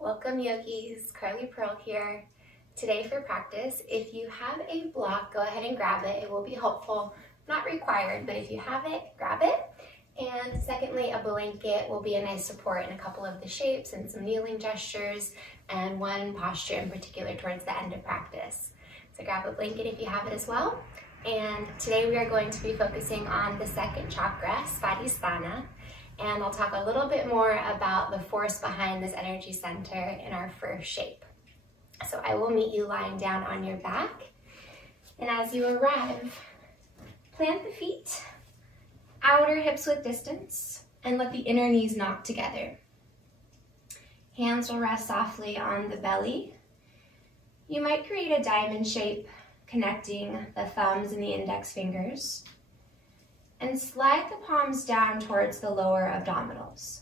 Welcome yogis, Carly Pearl here. Today for practice, if you have a block, go ahead and grab it. It will be helpful, not required, but if you have it, grab it. And secondly, a blanket will be a nice support in a couple of the shapes and some kneeling gestures and one posture in particular towards the end of practice. So grab a blanket if you have it as well. And today we are going to be focusing on the second chakra, Svadhisthana. And I'll talk a little bit more about the force behind this energy center in our first shape. So I will meet you lying down on your back. And as you arrive, plant the feet, outer hips width distance, and let the inner knees knock together. Hands will rest softly on the belly. You might create a diamond shape connecting the thumbs and the index fingers. And slide the palms down towards the lower abdominals.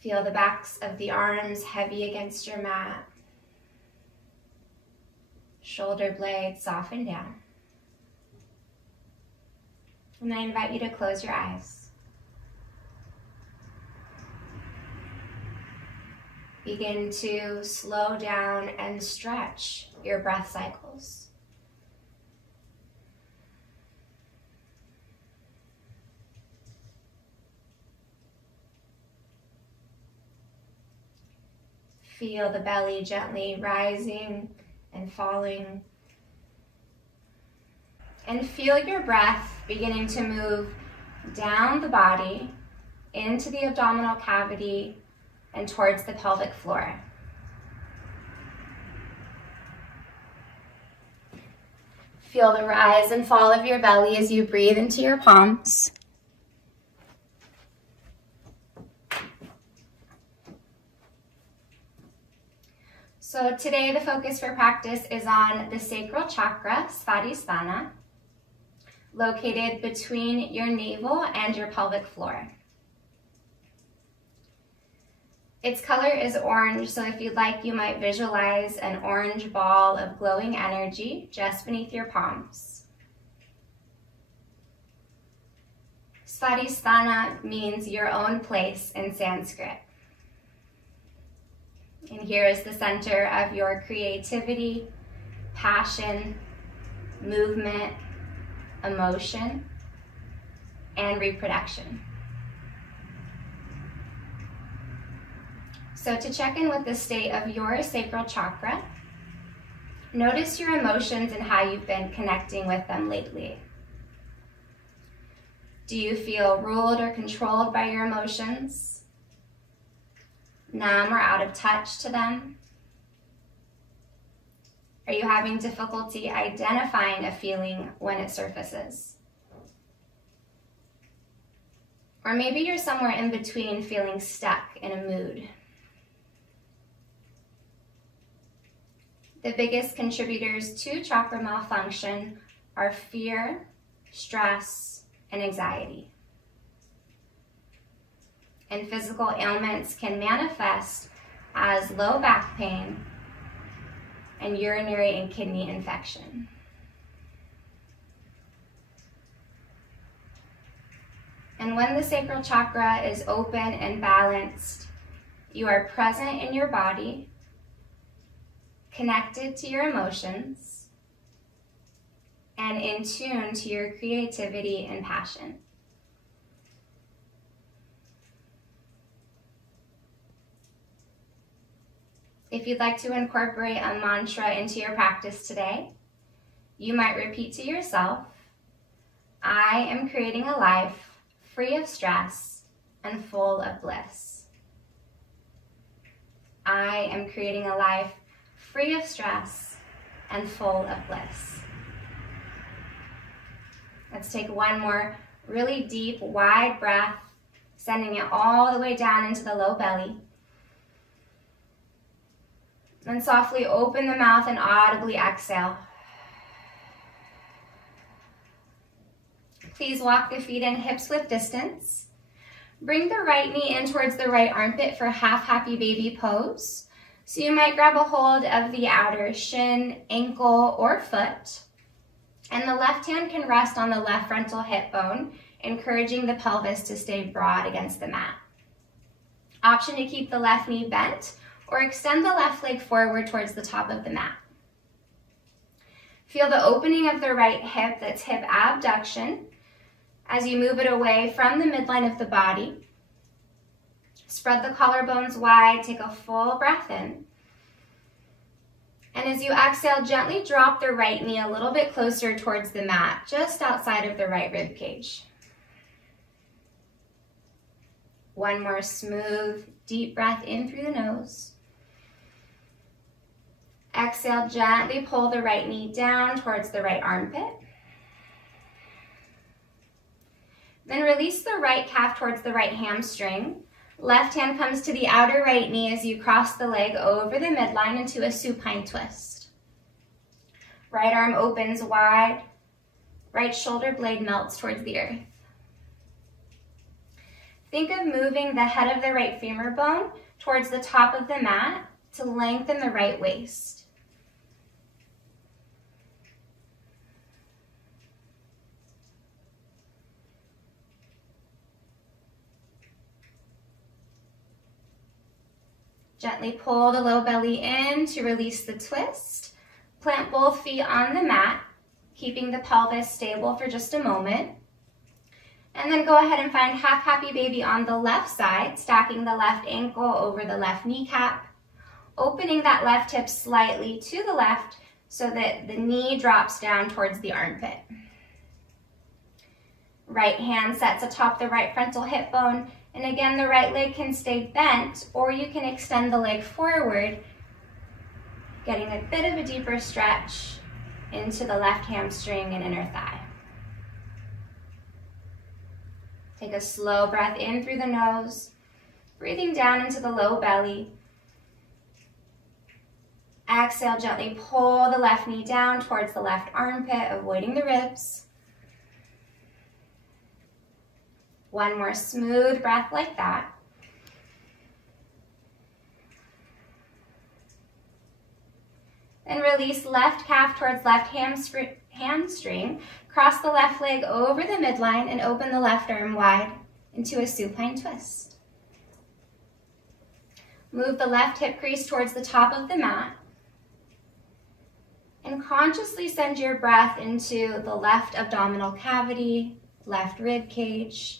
Feel the backs of the arms heavy against your mat. Shoulder blades soften down. And I invite you to close your eyes. Begin to slow down and stretch your breath cycles. Feel the belly gently rising and falling. And feel your breath beginning to move down the body, into the abdominal cavity, and towards the pelvic floor. Feel the rise and fall of your belly as you breathe into your palms. So today the focus for practice is on the Sacral Chakra, Svadhisthana, located between your navel and your pelvic floor. Its color is orange, so if you'd like, you might visualize an orange ball of glowing energy just beneath your palms. Svadhisthana means your own place in Sanskrit. And here is the center of your creativity, passion, movement, emotion, and reproduction. So to check in with the state of your sacral chakra, notice your emotions and how you've been connecting with them lately. Do you feel ruled or controlled by your emotions? Numb or out of touch to them? Are you having difficulty identifying a feeling when it surfaces? Or maybe you're somewhere in between, feeling stuck in a mood. The biggest contributors to chakra malfunction are fear, stress, and anxiety. And physical ailments can manifest as low back pain and urinary and kidney infection. And when the sacral chakra is open and balanced, you are present in your body, connected to your emotions, and in tune to your creativity and passion. If you'd like to incorporate a mantra into your practice today, you might repeat to yourself, I am creating a life free of stress and full of bliss. I am creating a life free of stress and full of bliss. Let's take one more really deep, wide breath, sending it all the way down into the low belly. Then softly open the mouth and audibly exhale. Please walk the feet in hips width distance. Bring the right knee in towards the right armpit for half happy baby pose. So you might grab a hold of the outer shin, ankle, or foot. And the left hand can rest on the left frontal hip bone encouraging the pelvis to stay broad against the mat. Option to keep the left knee bent or extend the left leg forward towards the top of the mat. Feel the opening of the right hip, that's hip abduction, as you move it away from the midline of the body. Spread the collarbones wide, take a full breath in. And as you exhale, gently drop the right knee a little bit closer towards the mat, just outside of the right rib cage. One more smooth, deep breath in through the nose. Exhale, gently pull the right knee down towards the right armpit. Then release the right calf towards the right hamstring. Left hand comes to the outer right knee as you cross the leg over the midline into a supine twist. Right arm opens wide. Right shoulder blade melts towards the earth. Think of moving the head of the right femur bone towards the top of the mat to lengthen the right waist. Gently pull the low belly in to release the twist. Plant both feet on the mat, keeping the pelvis stable for just a moment. And then go ahead and find half happy baby on the left side, stacking the left ankle over the left kneecap, opening that left hip slightly to the left so that the knee drops down towards the armpit. Right hand sets atop the right frontal hip bone, and again, the right leg can stay bent, or you can extend the leg forward, getting a bit of a deeper stretch into the left hamstring and inner thigh. Take a slow breath in through the nose, breathing down into the low belly. Exhale, gently pull the left knee down towards the left armpit, avoiding the ribs. One more smooth breath like that. Then release left calf towards left hamstring. Cross the left leg over the midline and open the left arm wide into a supine twist. Move the left hip crease towards the top of the mat. And consciously send your breath into the left abdominal cavity, left rib cage.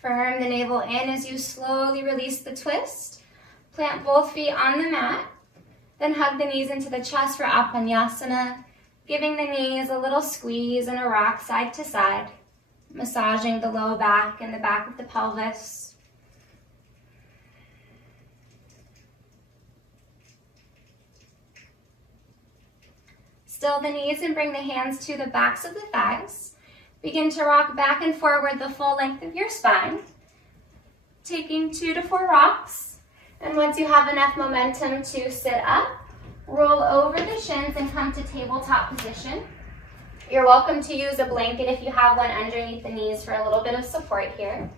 Firm the navel in as you slowly release the twist. Plant both feet on the mat. Then hug the knees into the chest for Apanyasana, giving the knees a little squeeze and a rock side to side, massaging the low back and the back of the pelvis. Still the knees and bring the hands to the backs of the thighs. Begin to rock back and forward the full length of your spine, taking 2 to 4 rocks. And once you have enough momentum to sit up, roll over the shins and come to tabletop position. You're welcome to use a blanket if you have one underneath the knees for a little bit of support here.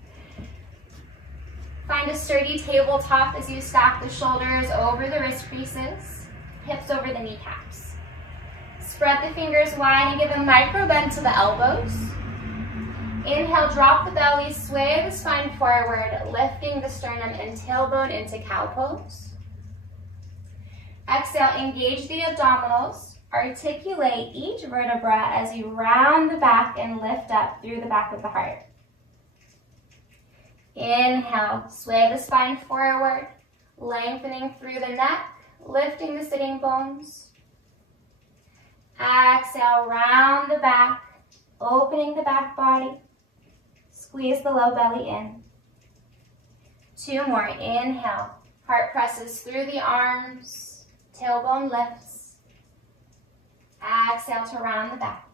Find a sturdy tabletop as you stack the shoulders over the wrist creases, hips over the kneecaps. Spread the fingers wide and give a micro bend to the elbows. Inhale, drop the belly, sway the spine forward, lifting the sternum and tailbone into cow pose. Exhale, engage the abdominals. Articulate each vertebra as you round the back and lift up through the back of the heart. Inhale, sway the spine forward, lengthening through the neck, lifting the sitting bones. Exhale, round the back, opening the back body. Squeeze the low belly in. 2 more. Inhale. Heart presses through the arms. Tailbone lifts. Exhale to round the back.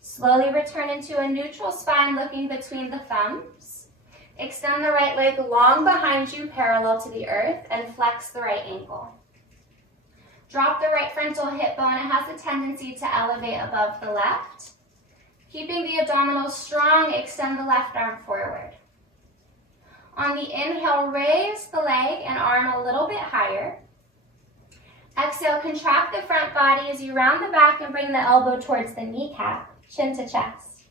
Slowly return into a neutral spine looking between the thumbs. Extend the right leg long behind you, parallel to the earth, and flex the right ankle. Drop the right frontal hip bone. It has a tendency to elevate above the left. Keeping the abdominals strong, extend the left arm forward. On the inhale, raise the leg and arm a little bit higher. Exhale, contract the front body as you round the back and bring the elbow towards the kneecap, chin to chest.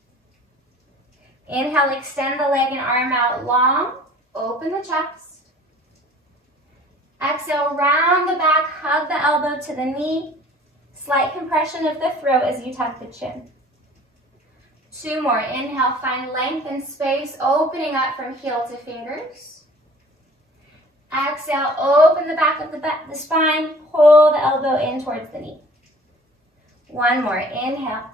Inhale, extend the leg and arm out long, open the chest. Exhale, round the back, hug the elbow to the knee. Slight compression of the throat as you tuck the chin. 2 more. Inhale, find length and space, opening up from heel to fingers. Exhale, open the back of the spine, pull the elbow in towards the knee. 1 more. Inhale.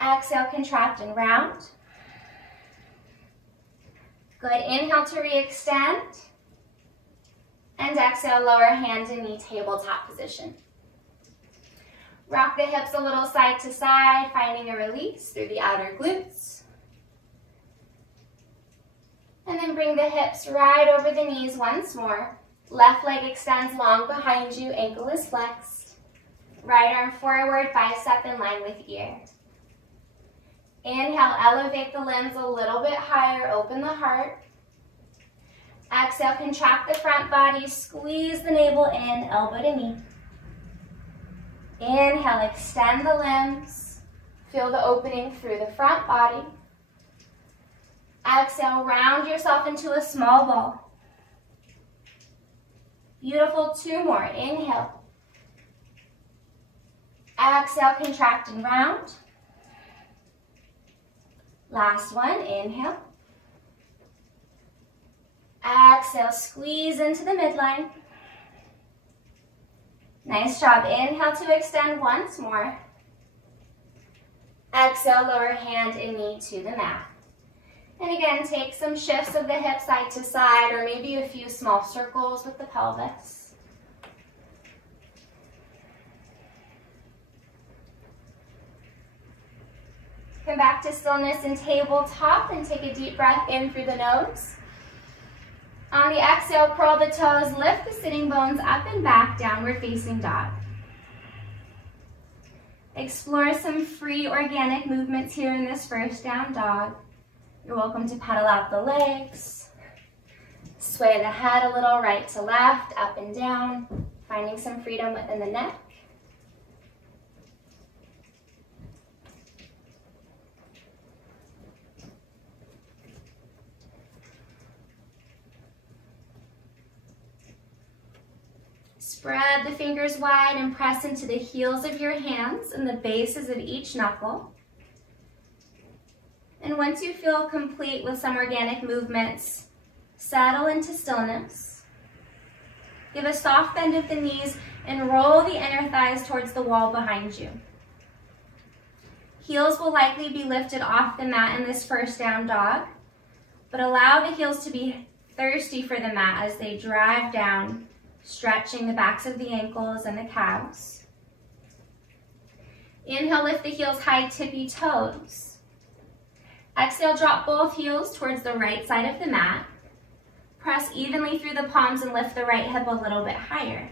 Exhale, contract and round. Good. Inhale to re-extend. And exhale, lower hand and knee tabletop position. Rock the hips a little side to side, finding a release through the outer glutes. And then bring the hips right over the knees once more. Left leg extends long behind you, ankle is flexed. Right arm forward, bicep in line with ear. Inhale, elevate the limbs a little bit higher, open the heart. Exhale, contract the front body, squeeze the navel in, elbow to knee. Inhale, extend the limbs. Feel the opening through the front body. Exhale, round yourself into a small ball. Beautiful. 2 more. Inhale. Exhale, contract and round. Last one. Inhale. Exhale, squeeze into the midline. Nice job. Inhale to extend once more. Exhale, lower hand and knee to the mat. And again, take some shifts of the hip side to side, or maybe a few small circles with the pelvis. Come back to stillness and tabletop and take a deep breath in through the nose. On the exhale, curl the toes, lift the sitting bones up and back, downward facing dog. Explore some free organic movements here in this first down dog. You're welcome to pedal out the legs, sway the head a little right to left, up and down, finding some freedom within the neck. Spread the fingers wide and press into the heels of your hands and the bases of each knuckle. And once you feel complete with some organic movements, settle into stillness. Give a soft bend of the knees and roll the inner thighs towards the wall behind you. Heels will likely be lifted off the mat in this first down dog, but allow the heels to be thirsty for the mat as they drive down, stretching the backs of the ankles and the calves. Inhale, lift the heels high, tippy toes. Exhale, drop both heels towards the right side of the mat. Press evenly through the palms and lift the right hip a little bit higher.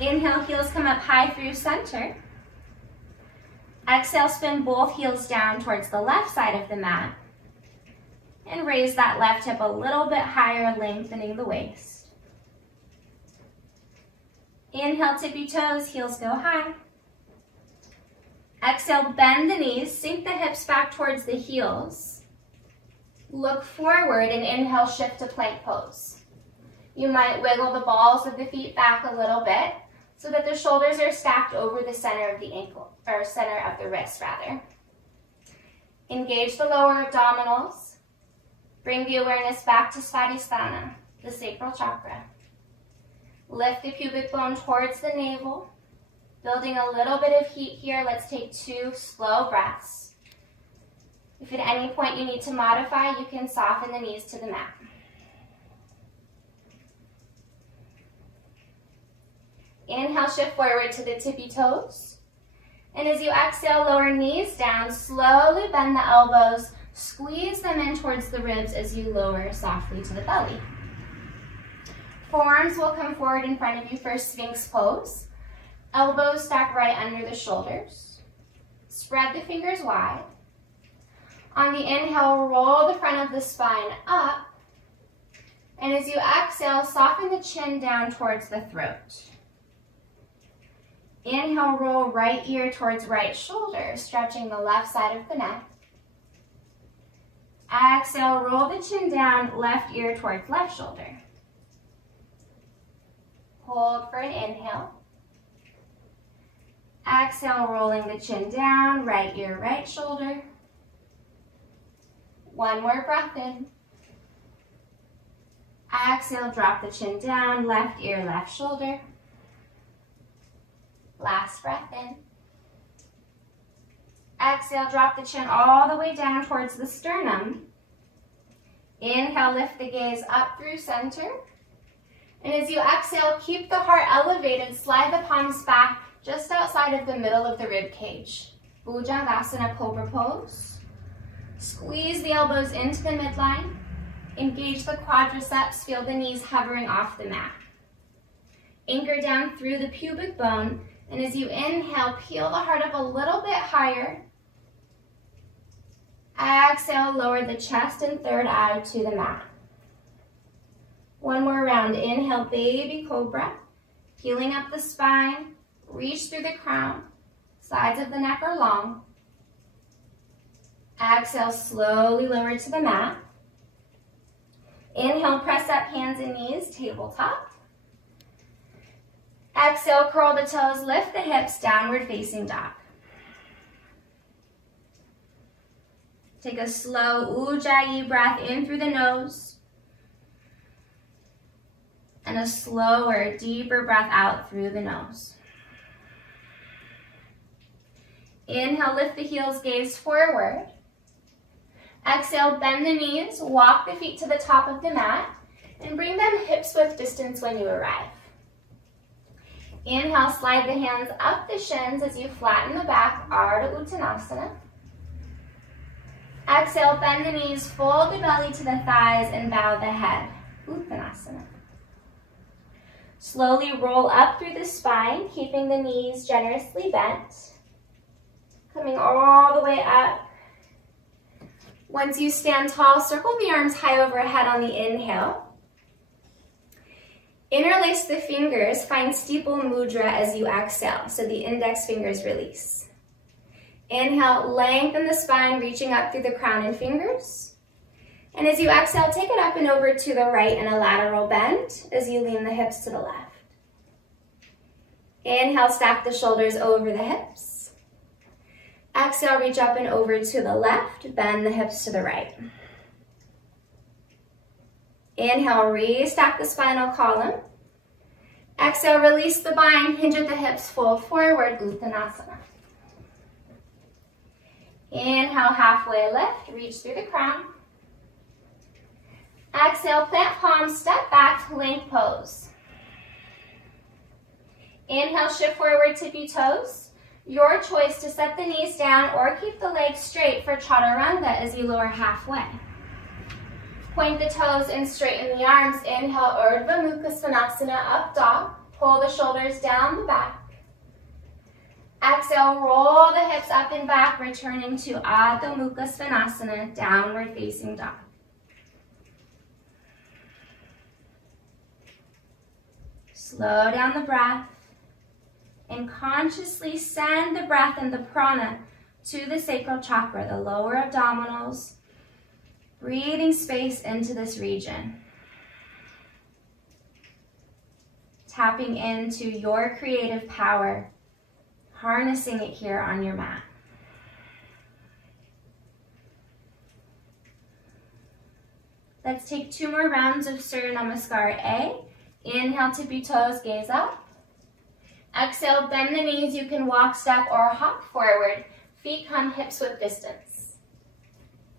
Inhale, heels come up high through center. Exhale, spin both heels down towards the left side of the mat. And raise that left hip a little bit higher, lengthening the waist. Inhale, tippy toes, heels go high. Exhale, bend the knees, sink the hips back towards the heels. Look forward and inhale, shift to plank pose. You might wiggle the balls of the feet back a little bit so that the shoulders are stacked over the center of the ankle, or center of the wrist rather. Engage the lower abdominals. Bring the awareness back to Svadhisthana, the sacral chakra. Lift the pubic bone towards the navel. Building a little bit of heat here, let's take 2 slow breaths. If at any point you need to modify, you can soften the knees to the mat. Inhale, shift forward to the tippy toes. And as you exhale, lower knees down, slowly bend the elbows, squeeze them in towards the ribs as you lower softly to the belly. Forearms will come forward in front of you for Sphinx pose. Elbows stack right under the shoulders. Spread the fingers wide. On the inhale, roll the front of the spine up. And as you exhale, soften the chin down towards the throat. Inhale, roll right ear towards right shoulder, stretching the left side of the neck. Exhale, roll the chin down, left ear towards left shoulder. Hold for an inhale. Exhale, rolling the chin down, right ear, right shoulder. One more breath in. Exhale, drop the chin down, left ear, left shoulder. Last breath in. Exhale, drop the chin all the way down towards the sternum. Inhale, lift the gaze up through center. And as you exhale, keep the heart elevated, slide the palms back just outside of the middle of the rib cage. Bhujangasana, Cobra Pose. Squeeze the elbows into the midline. Engage the quadriceps, feel the knees hovering off the mat. Anchor down through the pubic bone, and as you inhale, peel the heart up a little bit higher. Exhale, lower the chest and third eye to the mat. One more round. Inhale, baby cobra. Peeling up the spine, reach through the crown. Sides of the neck are long. Exhale, slowly lower to the mat. Inhale, press up hands and knees, tabletop. Exhale, curl the toes, lift the hips, downward facing dog. Take a slow Ujjayi breath in through the nose. And a slower, deeper breath out through the nose. Inhale, lift the heels, gaze forward. Exhale, bend the knees, walk the feet to the top of the mat, and bring them hips width distance when you arrive. Inhale, slide the hands up the shins as you flatten the back, Ardha Uttanasana. Exhale, bend the knees, fold the belly to the thighs, and bow the head, Uttanasana. Slowly roll up through the spine, keeping the knees generously bent. Coming all the way up. Once you stand tall, circle the arms high overhead on the inhale. Interlace the fingers, find steeple mudra as you exhale, so the index fingers release. Inhale, lengthen the spine, reaching up through the crown and fingers. And as you exhale, take it up and over to the right in a lateral bend as you lean the hips to the left. Inhale, stack the shoulders over the hips. Exhale, reach up and over to the left, bend the hips to the right. Inhale, restack the spinal column. Exhale, release the bind, hinge at the hips, fold forward, Uttanasana. Inhale, halfway lift, reach through the crown. Exhale, plant palms, step back, plank pose. Inhale, shift forward, tippy toes. Your choice to set the knees down or keep the legs straight for chaturanga as you lower halfway. Point the toes and straighten the arms. Inhale, Urdhva Mukha Svanasana, up dog. Pull the shoulders down the back. Exhale, roll the hips up and back, returning to Adho Mukha Svanasana, downward facing dog. Slow down the breath and consciously send the breath and the prana to the sacral chakra, the lower abdominals, breathing space into this region. Tapping into your creative power, harnessing it here on your mat. Let's take 2 more rounds of Surya Namaskar A. Inhale, tippy toes, gaze up. Exhale, bend the knees. You can walk, step, or hop forward. Feet come hips width distance.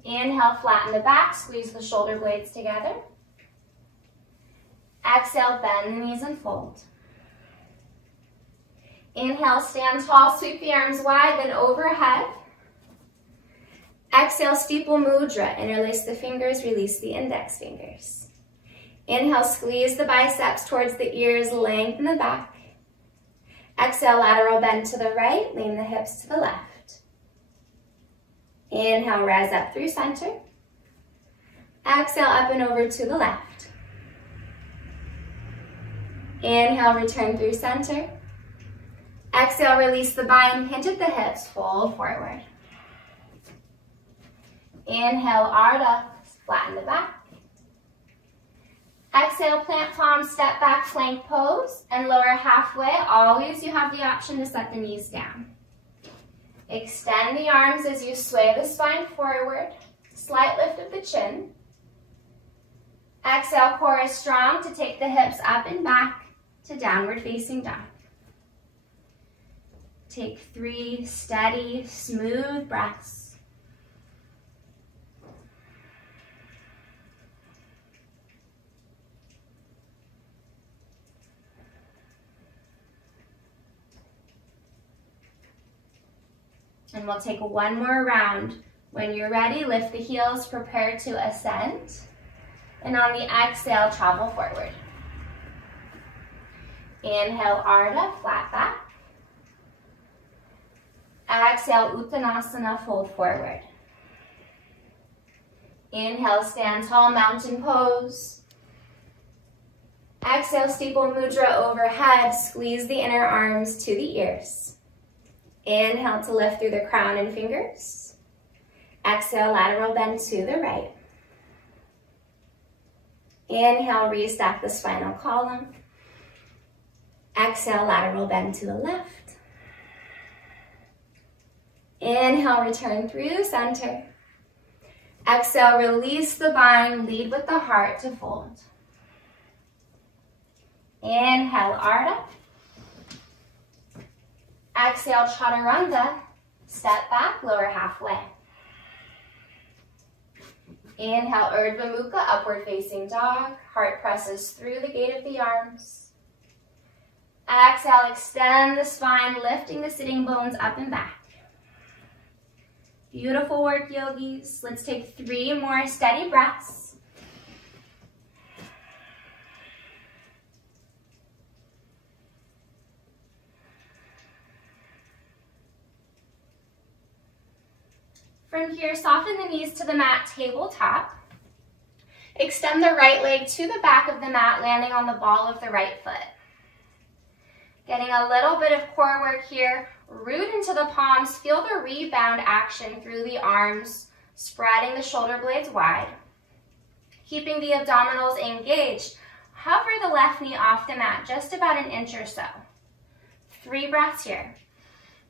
Inhale, flatten the back, squeeze the shoulder blades together. Exhale, bend the knees and fold. Inhale, stand tall, sweep the arms wide, then overhead. Exhale, steeple mudra, interlace the fingers, release the index fingers. Inhale, squeeze the biceps towards the ears, lengthen the back. Exhale, lateral bend to the right, lean the hips to the left. Inhale, rise up through center. Exhale, up and over to the left. Inhale, return through center. Exhale, release the bind, hinge at the hips, fold forward. Inhale, Ardha, flatten the back. Exhale, plant palms, step back, plank pose, and lower halfway. Always you have the option to set the knees down. Extend the arms as you sway the spine forward. Slight lift of the chin. Exhale, core is strong to take the hips up and back to downward facing dog. Take 3 steady, smooth breaths. And we'll take one more round. When you're ready, lift the heels, prepare to ascend. And on the exhale, travel forward. Inhale, Ardha, flat back. Exhale, Uttanasana, fold forward. Inhale, stand tall, mountain pose. Exhale, steeple mudra overhead. Squeeze the inner arms to the ears. Inhale to lift through the crown and fingers. Exhale, lateral bend to the right. Inhale, restack the spinal column. Exhale, lateral bend to the left. Inhale, return through center. Exhale, release the bind, lead with the heart to fold. Inhale, Ardha. Exhale, Chaturanga. Step back, lower halfway. Inhale, Urdhva Mukha, upward facing dog. Heart presses through the gate of the arms. Exhale, extend the spine, lifting the sitting bones up and back. Beautiful work, yogis. Let's take 3 more steady breaths. From here, soften the knees to the mat, tabletop. Extend the right leg to the back of the mat, landing on the ball of the right foot. Getting a little bit of core work here. Root into the palms. Feel the rebound action through the arms, spreading the shoulder blades wide. Keeping the abdominals engaged. Hover the left knee off the mat, just about an inch or so. 3 breaths here.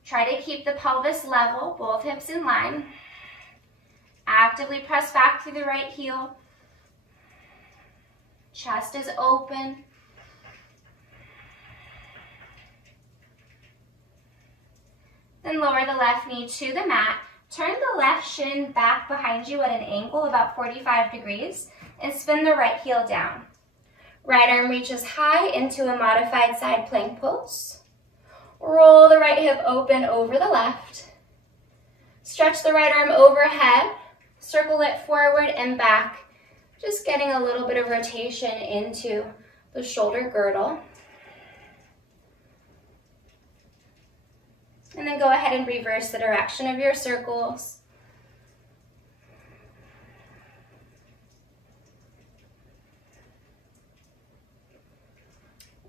Try to keep the pelvis level, both hips in line. Actively press back through the right heel. Chest is open. Then lower the left knee to the mat. Turn the left shin back behind you at an angle about 45 degrees and spin the right heel down. Right arm reaches high into a modified side plank pose. Roll the right hip open over the left. Stretch the right arm overhead. Circle it forward and back. Just getting a little bit of rotation into the shoulder girdle. And then go ahead and reverse the direction of your circles.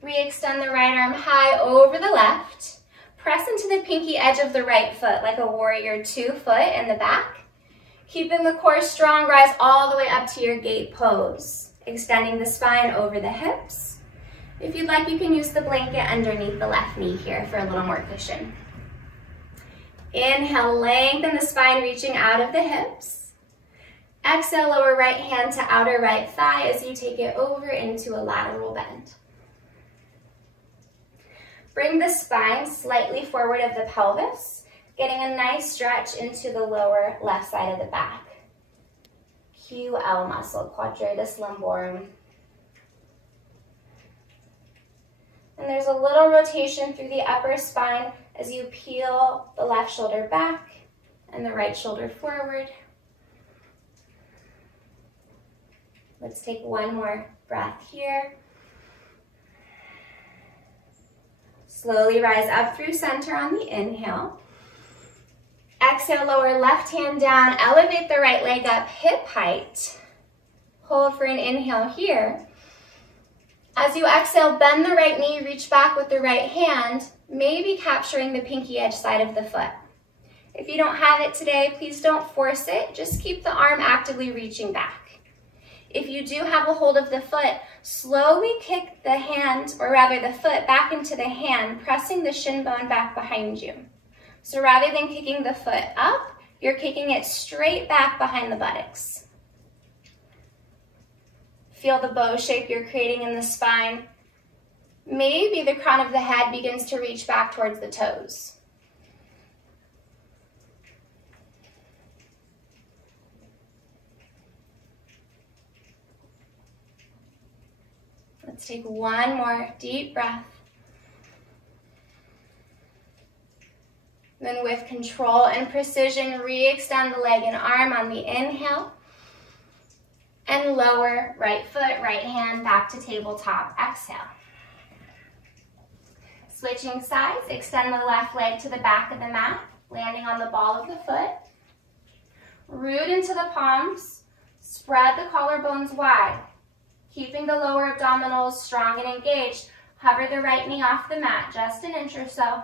Re-extend the right arm high over the left. Press into the pinky edge of the right foot like a warrior 2 foot in the back. Keeping the core strong, rise all the way up to your gate pose. Extending the spine over the hips. If you'd like, you can use the blanket underneath the left knee here for a little more cushion. Inhale, lengthen the spine, reaching out of the hips. Exhale, lower right hand to outer right thigh as you take it over into a lateral bend. Bring the spine slightly forward of the pelvis, getting a nice stretch into the lower left side of the back. QL muscle, quadratus lumborum. And there's a little rotation through the upper spine as you peel the left shoulder back and the right shoulder forward. Let's take one more breath here. Slowly rise up through center on the inhale. Exhale, lower left hand down, elevate the right leg up, hip height. Hold for an inhale here. As you exhale, bend the right knee, reach back with the right hand, maybe capturing the pinky edge side of the foot. If you don't have it today, please don't force it. Just keep the arm actively reaching back. If you do have a hold of the foot, slowly kick the hand, or rather the foot, back into the hand, pressing the shin bone back behind you. So rather than kicking the foot up, you're kicking it straight back behind the buttocks. Feel the bow shape you're creating in the spine. Maybe the crown of the head begins to reach back towards the toes. Let's take one more deep breath. Then with control and precision, re-extend the leg and arm on the inhale. And lower right foot, right hand back to tabletop. Exhale. Switching sides, extend the left leg to the back of the mat, landing on the ball of the foot. Root into the palms, spread the collarbones wide. Keeping the lower abdominals strong and engaged, hover the right knee off the mat, just an inch or so.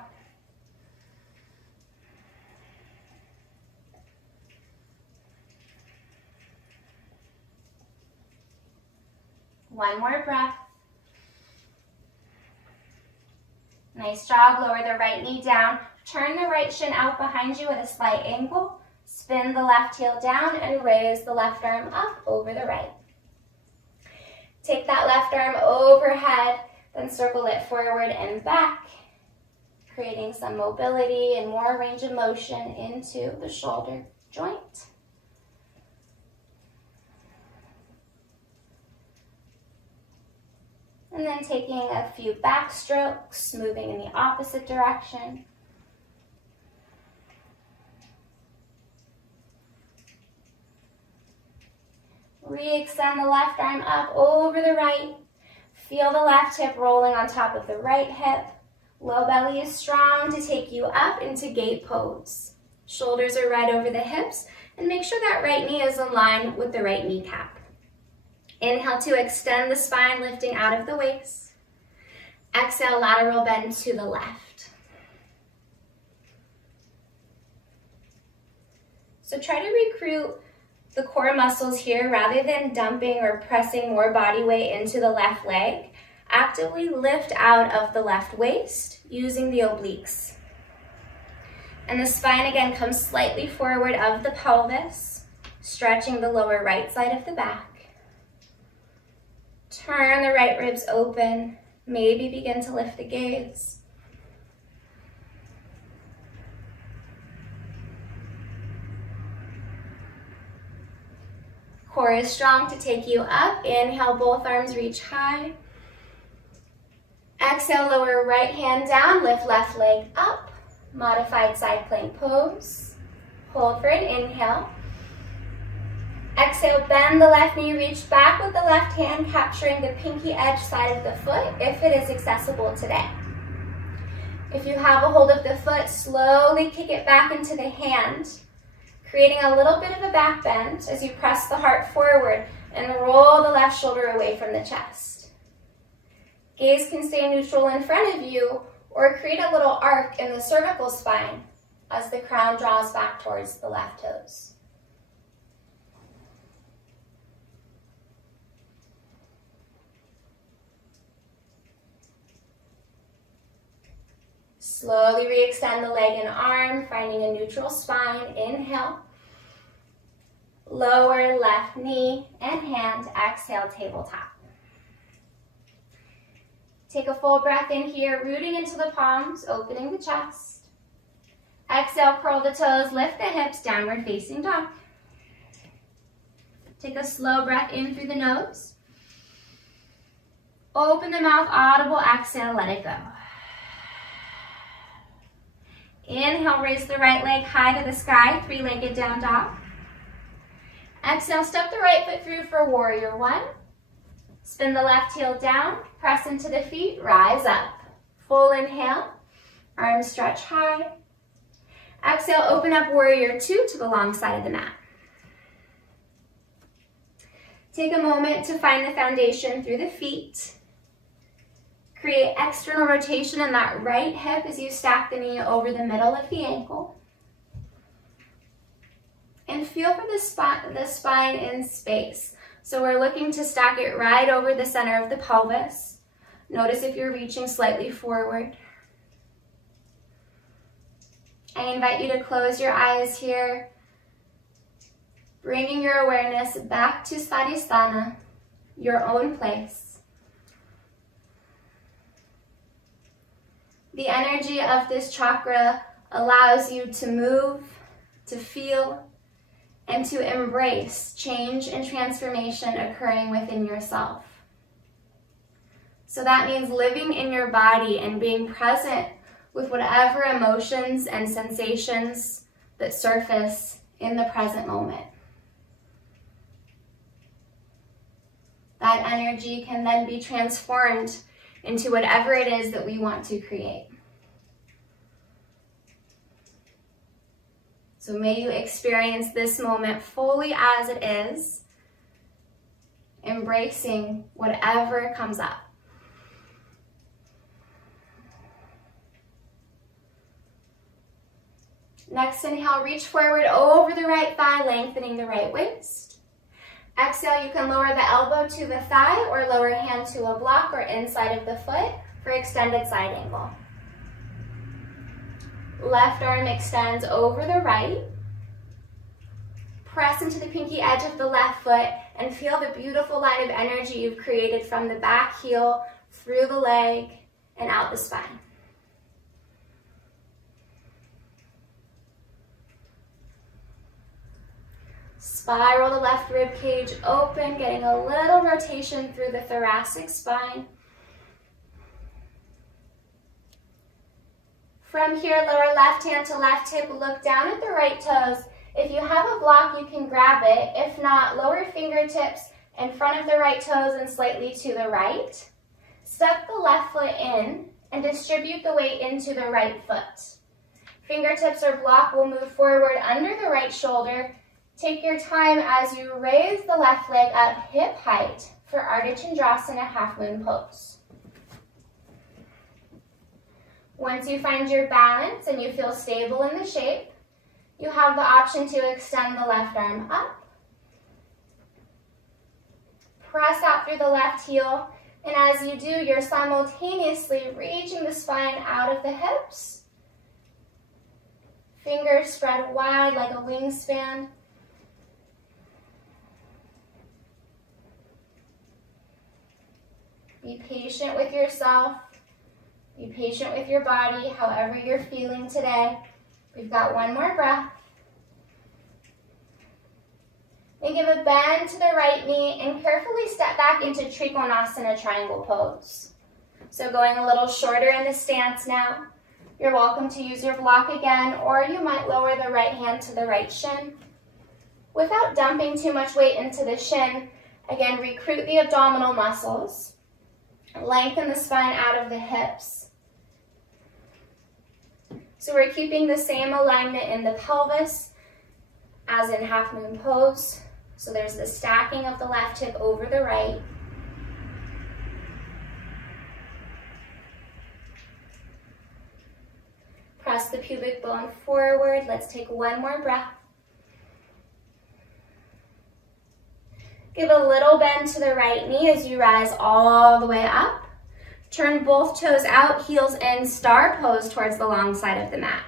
One more breath. Nice job. Lower the right knee down. Turn the right shin out behind you at a slight angle. Spin the left heel down and raise the left arm up over the right. Take that left arm overhead, then circle it forward and back, creating some mobility and more range of motion into the shoulder joint. And then taking a few back strokes, moving in the opposite direction. Re-extend the left arm up over the right. Feel the left hip rolling on top of the right hip. Low belly is strong to take you up into gate pose. Shoulders are right over the hips, and make sure that right knee is in line with the right kneecap. Inhale to extend the spine, lifting out of the waist. Exhale, lateral bend to the left. So try to recruit the core muscles here rather than dumping or pressing more body weight into the left leg. Actively lift out of the left waist using the obliques. And the spine again comes slightly forward of the pelvis, stretching the lower right side of the back. Turn the right ribs open. Maybe begin to lift the gaze. Core is strong to take you up. Inhale, both arms reach high. Exhale, lower right hand down, lift left leg up. Modified side plank pose. Hold for an inhale. Exhale, bend the left knee, reach back with the left hand, capturing the pinky edge side of the foot if it is accessible today. If you have a hold of the foot, slowly kick it back into the hand, creating a little bit of a back bend as you press the heart forward and roll the left shoulder away from the chest. Gaze can stay neutral in front of you or create a little arc in the cervical spine as the crown draws back towards the left toes. Slowly re-extend the leg and arm, finding a neutral spine. Inhale. Lower left knee and hand. Exhale, tabletop. Take a full breath in here, rooting into the palms, opening the chest. Exhale, curl the toes, lift the hips, downward facing dog. Take a slow breath in through the nose. Open the mouth, audible. Exhale, let it go. Inhale, raise the right leg high to the sky, three-legged down dog. Exhale, step the right foot through for warrior one. Spin the left heel down, press into the feet, rise up. Full inhale, arms stretch high. Exhale, open up warrior two to the long side of the mat. Take a moment to find the foundation through the feet. Create external rotation in that right hip as you stack the knee over the middle of the ankle. And feel for the spine in space. So we're looking to stack it right over the center of the pelvis. Notice if you're reaching slightly forward. I invite you to close your eyes here, bringing your awareness back to Svadhisthana, your own place. The energy of this chakra allows you to move, to feel, and to embrace change and transformation occurring within yourself. So that means living in your body and being present with whatever emotions and sensations that surface in the present moment. That energy can then be transformed into whatever it is that we want to create. So may you experience this moment fully as it is, embracing whatever comes up. Next inhale, reach forward over the right thigh, lengthening the right waist. Exhale, you can lower the elbow to the thigh or lower hand to a block or inside of the foot for extended side angle. Left arm extends over the right. Press into the pinky edge of the left foot and feel the beautiful line of energy you've created from the back heel, through the leg, and out the spine. Spiral the left rib cage open, getting a little rotation through the thoracic spine. From here, lower left hand to left hip, look down at the right toes. If you have a block, you can grab it. If not, lower fingertips in front of the right toes and slightly to the right. Step the left foot in and distribute the weight into the right foot. Fingertips or block will move forward under the right shoulder. Take your time as you raise the left leg up hip height for Ardha Chandrasana half moon pose. Once you find your balance and you feel stable in the shape, you have the option to extend the left arm up. Press out through the left heel, and as you do, you're simultaneously reaching the spine out of the hips. Fingers spread wide like a wingspan. Be patient with yourself. Be patient with your body, however you're feeling today. We've got one more breath. And give a bend to the right knee and carefully step back into Trikonasana triangle pose. So going a little shorter in the stance now. You're welcome to use your block again, or you might lower the right hand to the right shin. Without dumping too much weight into the shin, again, recruit the abdominal muscles. Lengthen the spine out of the hips. So we're keeping the same alignment in the pelvis as in half moon pose. So there's the stacking of the left hip over the right. Press the pubic bone forward. Let's take one more breath. Give a little bend to the right knee as you rise all the way up. Turn both toes out, heels in, star pose towards the long side of the mat.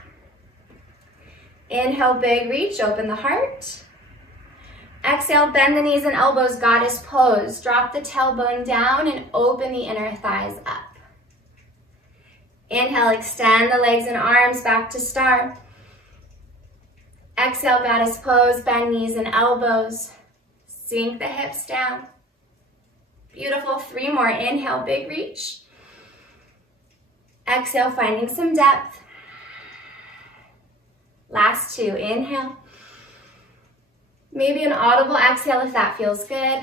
Inhale, big reach, open the heart. Exhale, bend the knees and elbows, goddess pose. Drop the tailbone down and open the inner thighs up. Inhale, extend the legs and arms back to star. Exhale, goddess pose, bend knees and elbows. Sink the hips down. Beautiful, 3 more. Inhale, big reach. Exhale, finding some depth. Last 2, inhale. Maybe an audible exhale if that feels good.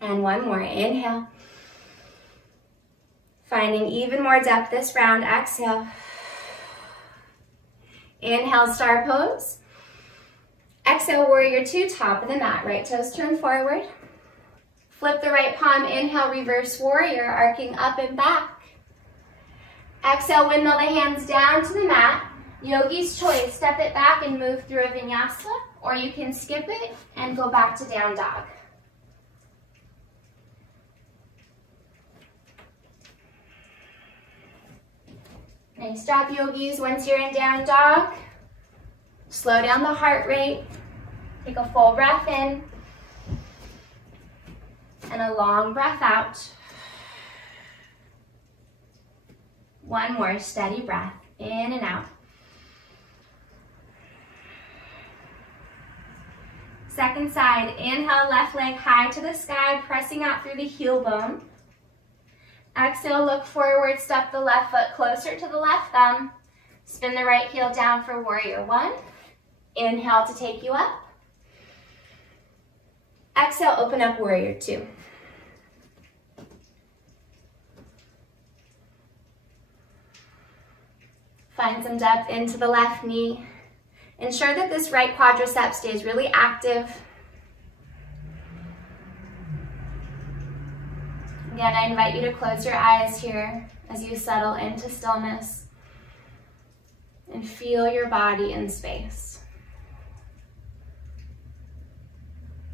And one more, inhale. Finding even more depth this round. Exhale. Inhale, star pose. Exhale, warrior two, top of the mat. Right toes turn forward. Flip the right palm. Inhale, reverse warrior, arcing up and back. Exhale, windmill the hands down to the mat. Yogi's choice, step it back and move through a vinyasa, or you can skip it and go back to down dog. Nice job, yogis. Once you're in down dog, slow down the heart rate. Take a full breath in and a long breath out. One more steady breath, in and out. Second side, inhale, left leg high to the sky, pressing out through the heel bone. Exhale, look forward, step the left foot closer to the left thumb. Spin the right heel down for warrior one. Inhale to take you up. Exhale, open up warrior two. Find some depth into the left knee. Ensure that this right quadricep stays really active. Again, I invite you to close your eyes here as you settle into stillness and feel your body in space.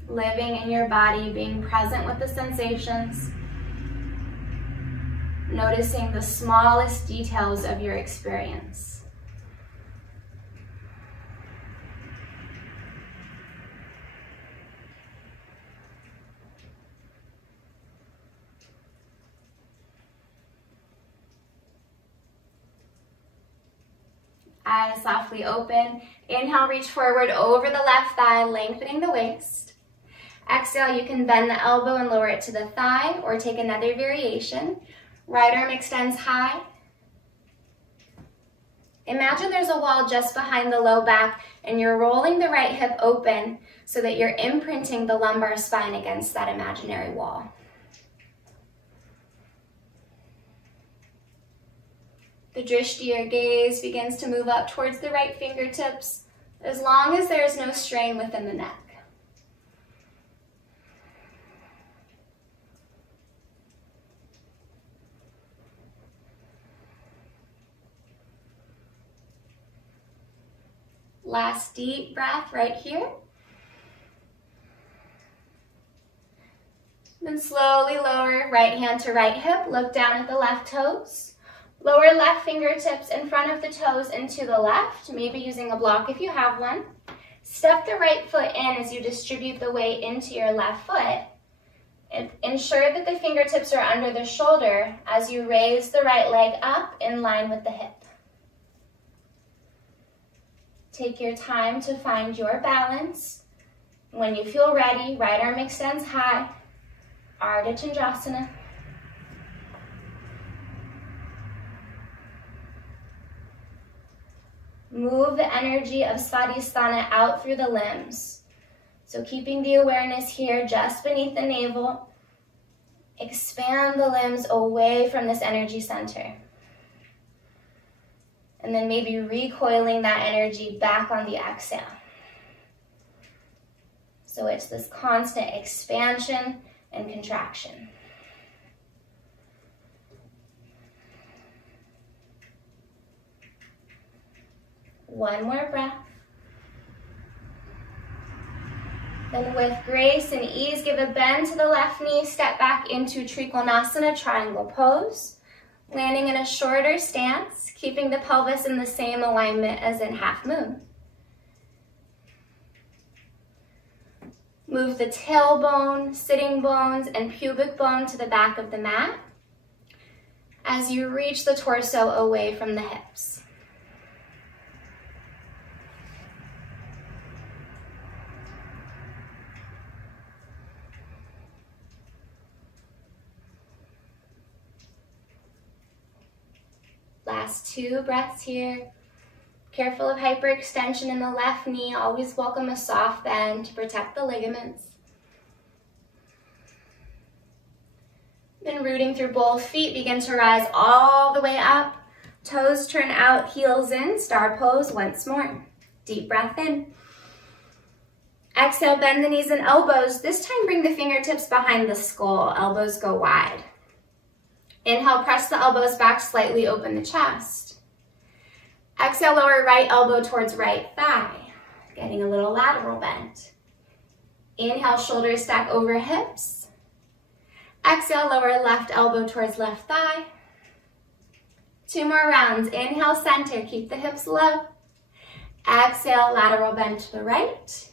Living in your body, being present with the sensations, noticing the smallest details of your experience. Eyes softly open. Inhale, reach forward over the left thigh, lengthening the waist. Exhale, you can bend the elbow and lower it to the thigh, or take another variation. Right arm extends high. Imagine there's a wall just behind the low back, and you're rolling the right hip open so that you're imprinting the lumbar spine against that imaginary wall. The drishti, or gaze, begins to move up towards the right fingertips, as long as there is no strain within the neck. Last deep breath right here. Then slowly lower right hand to right hip, look down at the left toes. Lower left fingertips in front of the toes and to the left, maybe using a block if you have one. Step the right foot in as you distribute the weight into your left foot. And ensure that the fingertips are under the shoulder as you raise the right leg up in line with the hip. Take your time to find your balance. When you feel ready, right arm extends high, Ardha Chandrasana. Move the energy of Svadhisthana out through the limbs. So keeping the awareness here just beneath the navel, expand the limbs away from this energy center. And then maybe recoiling that energy back on the exhale. So it's this constant expansion and contraction. One more breath. Then with grace and ease, give a bend to the left knee, step back into Trikonasana, triangle pose. Landing in a shorter stance, keeping the pelvis in the same alignment as in half moon. Move the tailbone, sitting bones, and pubic bone to the back of the mat as you reach the torso away from the hips. Last 2 breaths here. Careful of hyperextension in the left knee. Always welcome a soft bend to protect the ligaments. Then rooting through both feet, begin to rise all the way up. Toes turn out, heels in, star pose once more. Deep breath in. Exhale, bend the knees and elbows. This time bring the fingertips behind the skull, elbows go wide. Inhale, press the elbows back, slightly open the chest. Exhale, lower right elbow towards right thigh, getting a little lateral bend. Inhale, shoulders stack over hips. Exhale, lower left elbow towards left thigh. 2 more rounds. Inhale, center, keep the hips low. Exhale, lateral bend to the right.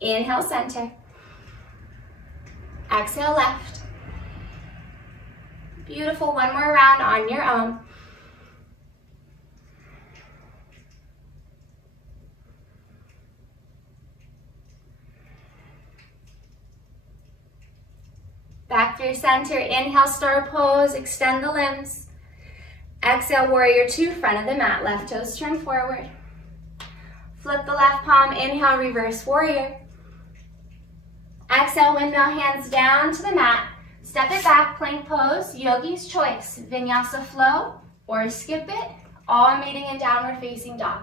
Inhale, center. Exhale, left. Beautiful, 1 more round on your own. Back through center, inhale, star pose, extend the limbs. Exhale, warrior 2, front of the mat, left toes turn forward. Flip the left palm, inhale, reverse warrior. Exhale, windmill hands down to the mat. Step it back, plank pose, yogi's choice. Vinyasa flow or skip it, all meeting in downward facing dog.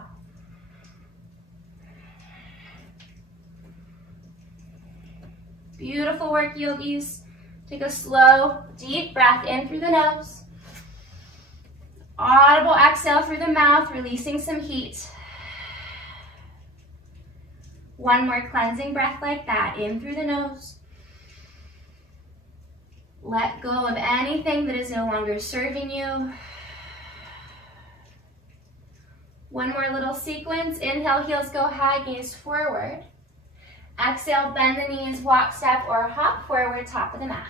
Beautiful work, yogis. Take a slow, deep breath in through the nose. Audible exhale through the mouth, releasing some heat. 1 more cleansing breath like that, in through the nose. Let go of anything that is no longer serving you. 1 more little sequence. Inhale, heels go high, gaze forward. Exhale, bend the knees, walk, step, or hop forward, top of the mat.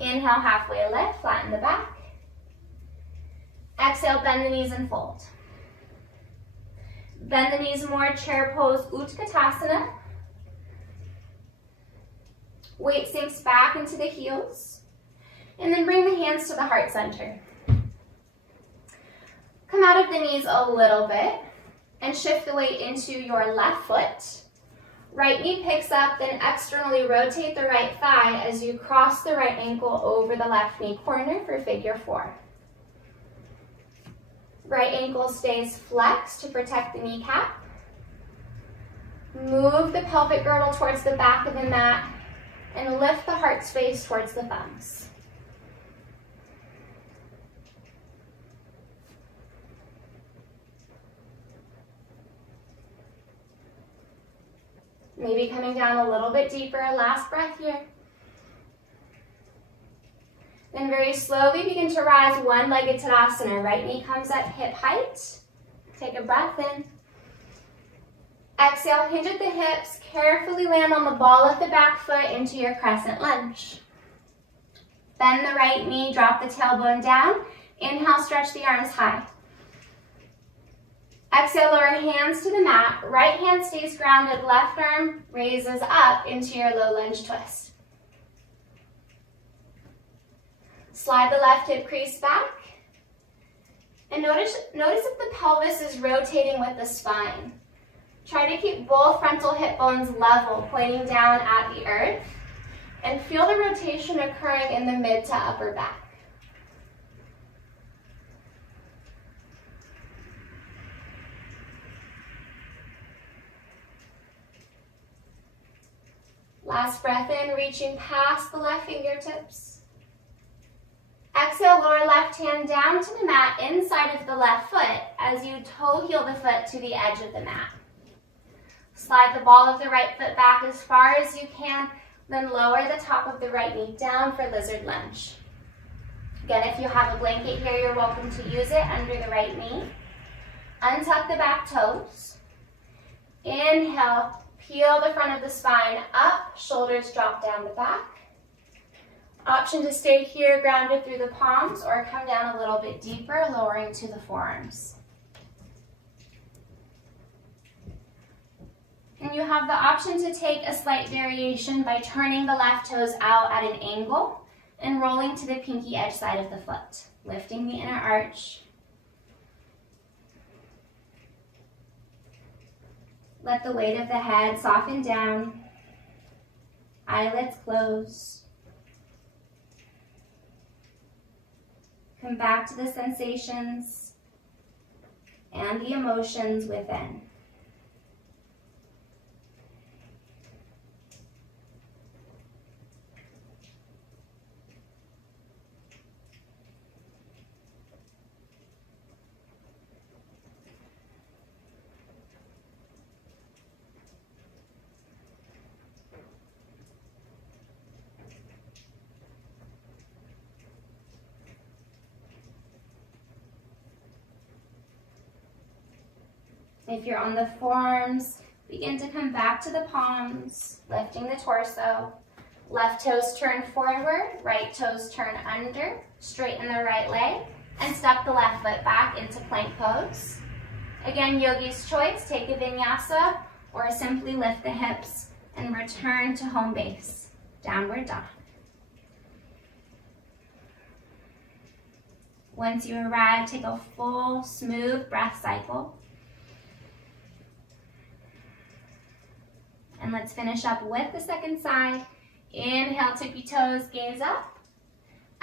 Inhale, halfway lift, flatten the back. Exhale, bend the knees and fold. Bend the knees more, chair pose, Utkatasana. Weight sinks back into the heels. And then bring the hands to the heart center. Come out of the knees a little bit and shift the weight into your left foot. Right knee picks up, then externally rotate the right thigh as you cross the right ankle over the left knee corner for figure 4. Right ankle stays flexed to protect the kneecap. Move the pelvic girdle towards the back of the mat and lift the heart space towards the thumbs. Maybe coming down a little bit deeper, last breath here. Then very slowly begin to rise, one-legged Tadasana. Right knee comes up hip height. Take a breath in. Exhale, hinge at the hips. Carefully land on the ball of the back foot into your crescent lunge. Bend the right knee, drop the tailbone down. Inhale, stretch the arms high. Exhale, lower hands to the mat. Right hand stays grounded, left arm raises up into your low lunge twist. Slide the left hip crease back. And notice if the pelvis is rotating with the spine. Try to keep both frontal hip bones level, pointing down at the earth. And feel the rotation occurring in the mid to upper back. Last breath in, reaching past the left fingertips. Exhale, lower left hand down to the mat inside of the left foot as you toe heel the foot to the edge of the mat. Slide the ball of the right foot back as far as you can, then lower the top of the right knee down for lizard lunge. Again, if you have a blanket here, you're welcome to use it under the right knee. Untuck the back toes. Inhale, peel the front of the spine up, shoulders drop down the back. Option to stay here, grounded through the palms, or come down a little bit deeper, lowering to the forearms. And you have the option to take a slight variation by turning the left toes out at an angle and rolling to the pinky edge side of the foot, lifting the inner arch. Let the weight of the head soften down, eyelids close. Come back to the sensations and the emotions within. If you're on the forearms, begin to come back to the palms, lifting the torso. Left toes turn forward, right toes turn under, straighten the right leg, and step the left foot back into plank pose. Again, yogi's choice, take a vinyasa or simply lift the hips and return to home base, downward dog. Once you arrive, take a full, smooth breath cycle. And let's finish up with the second side. Inhale, tippy toes, gaze up.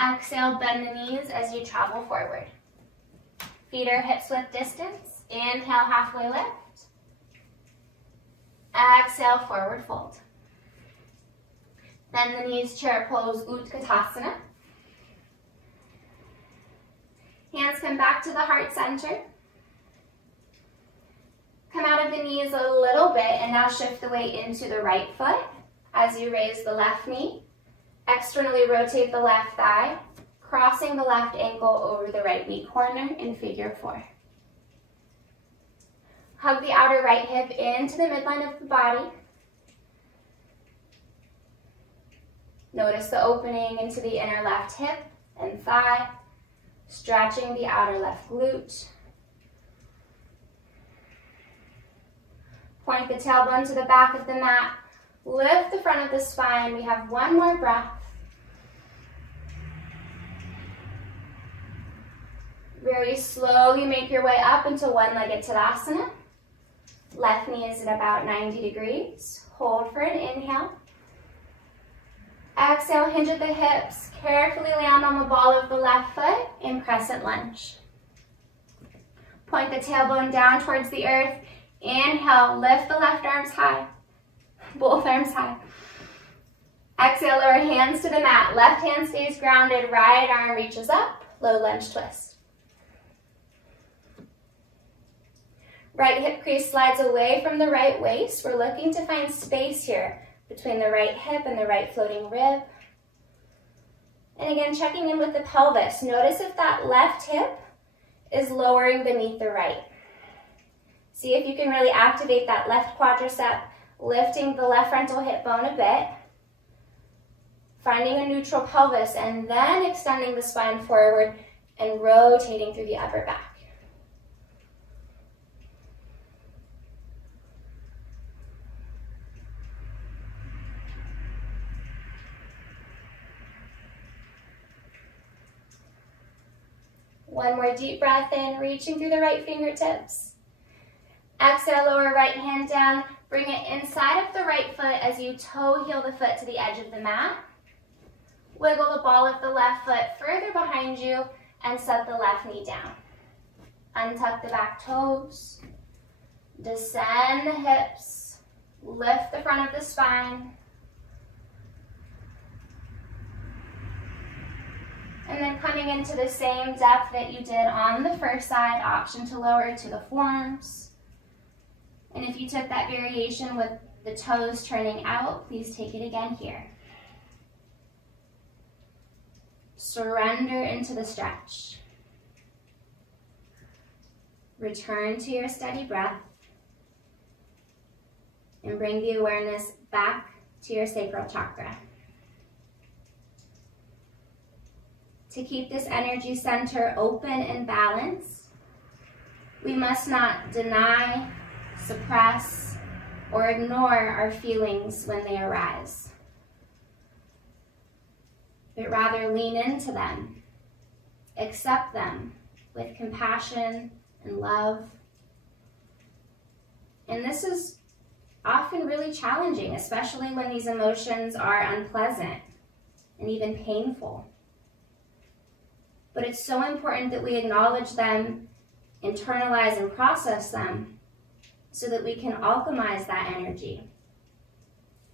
Exhale, bend the knees as you travel forward. Feet are hips width distance. Inhale, halfway lift. Exhale, forward fold. Bend the knees, chair pose, Utkatasana. Hands come back to the heart center. Come out of the knees a little bit and now shift the weight into the right foot as you raise the left knee. Externally rotate the left thigh, crossing the left ankle over the right knee corner in figure 4. Hug the outer right hip into the midline of the body. Notice the opening into the inner left hip and thigh, stretching the outer left glute. Point the tailbone to the back of the mat. Lift the front of the spine. We have one more breath. Very slowly make your way up into one-legged Tadasana. Left knee is at about 90 degrees. Hold for an inhale. Exhale, hinge at the hips. Carefully land on the ball of the left foot in crescent lunge. Point the tailbone down towards the earth. Inhale, lift the left arms high, both arms high. Exhale, lower hands to the mat. Left hand stays grounded, right arm reaches up, low lunge twist. Right hip crease slides away from the right waist. We're looking to find space here between the right hip and the right floating rib. And again, checking in with the pelvis. Notice if that left hip is lowering beneath the right. See if you can really activate that left quadricep, lifting the left frontal hip bone a bit, finding a neutral pelvis, and then extending the spine forward and rotating through the upper back. One more deep breath in, reaching through the right fingertips. Exhale, lower right hand down. Bring it inside of the right foot as you toe heel the foot to the edge of the mat. Wiggle the ball of the left foot further behind you and set the left knee down. Untuck the back toes. Descend the hips. Lift the front of the spine. And then coming into the same depth that you did on the first side, option to lower to the forearms. And if you took that variation with the toes turning out, please take it again here. Surrender into the stretch. Return to your steady breath. And bring the awareness back to your sacral chakra. To keep this energy center open and balanced, we must not deny, suppress, or ignore our feelings when they arise, but rather lean into them, accept them with compassion and love. And this is often really challenging, especially when these emotions are unpleasant and even painful. but it's so important that we acknowledge them, internalize and process them so that we can alchemize that energy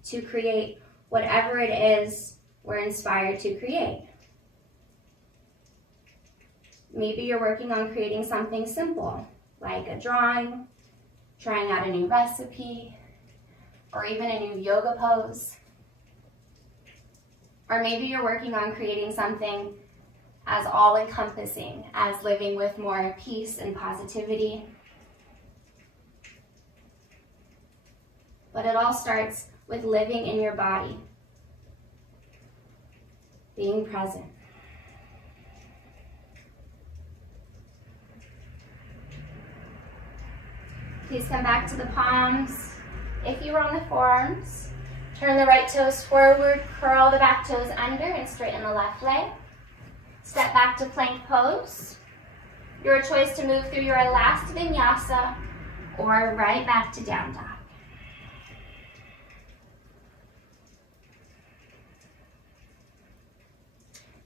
to create whatever it is we're inspired to create. Maybe you're working on creating something simple, like a drawing, trying out a new recipe, or even a new yoga pose. Or maybe you're working on creating something as all-encompassing as living with more peace and positivity. But it all starts with living in your body, being present. Please come back to the palms. If you were on the forearms, turn the right toes forward, curl the back toes under, and straighten the left leg. Step back to plank pose. Your choice to move through your last vinyasa or right back to down dog.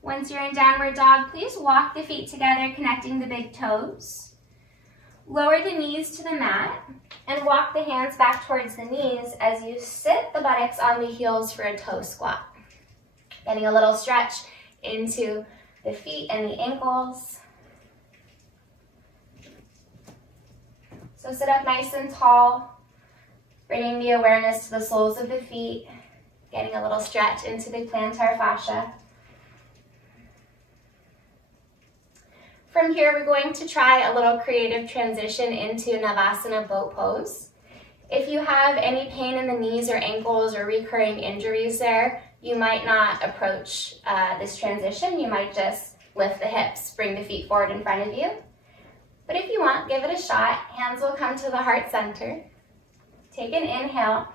Once you're in downward dog, please walk the feet together, connecting the big toes. Lower the knees to the mat and walk the hands back towards the knees as you sit the buttocks on the heels for a toe squat. Getting a little stretch into the feet and the ankles. So sit up nice and tall, bringing the awareness to the soles of the feet, getting a little stretch into the plantar fascia. From here, we're going to try a little creative transition into Navasana boat pose. If you have any pain in the knees or ankles or recurring injuries there, you might not approach this transition. You might just lift the hips, bring the feet forward in front of you. But if you want, give it a shot. Hands will come to the heart center. Take an inhale.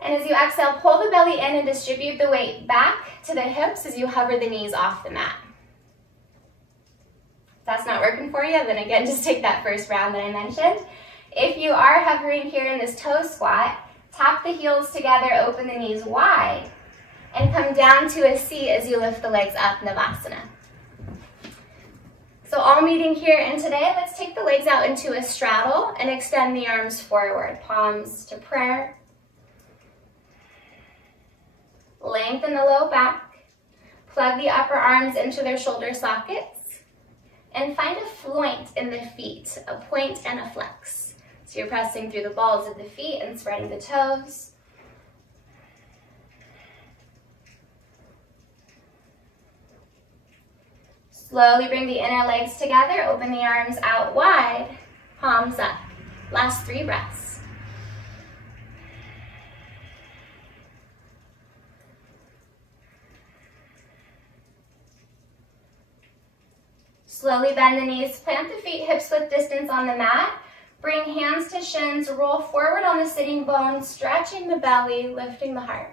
And as you exhale, pull the belly in and distribute the weight back to the hips as you hover the knees off the mat. If that's not working for you, then again, just take that first round that I mentioned. If you are hovering here in this toe squat, tap the heels together, open the knees wide, and come down to a seat as you lift the legs up, Navasana. So all meeting here, and today, let's take the legs out into a straddle and extend the arms forward, palms to prayer. Lengthen the low back, plug the upper arms into their shoulder sockets, and find a point in the feet, a point and a flex. So you're pressing through the balls of the feet and spreading the toes. Slowly bring the inner legs together, open the arms out wide, palms up. Last 3 breaths. Slowly bend the knees, plant the feet hip-width distance on the mat. Bring hands to shins, roll forward on the sitting bones, stretching the belly, lifting the heart.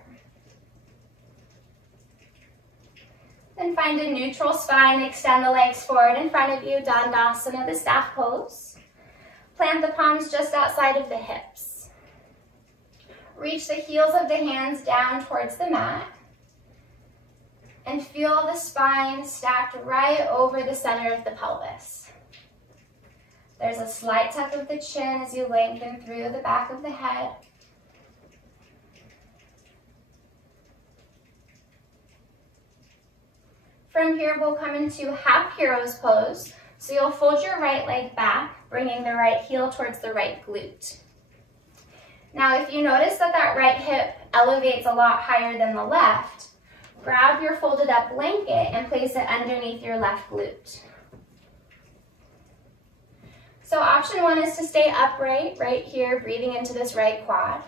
Then find a neutral spine, extend the legs forward in front of you, Dandasana, the staff pose. Plant the palms just outside of the hips. Reach the heels of the hands down towards the mat. And feel the spine stacked right over the center of the pelvis. There's a slight tuck of the chin as you lengthen through the back of the head. From here, we'll come into half hero's pose. So you'll fold your right leg back, bringing the right heel towards the right glute. Now, if you notice that that right hip elevates a lot higher than the left, grab your folded up blanket and place it underneath your left glute. So option 1 is to stay upright right here, breathing into this right quad.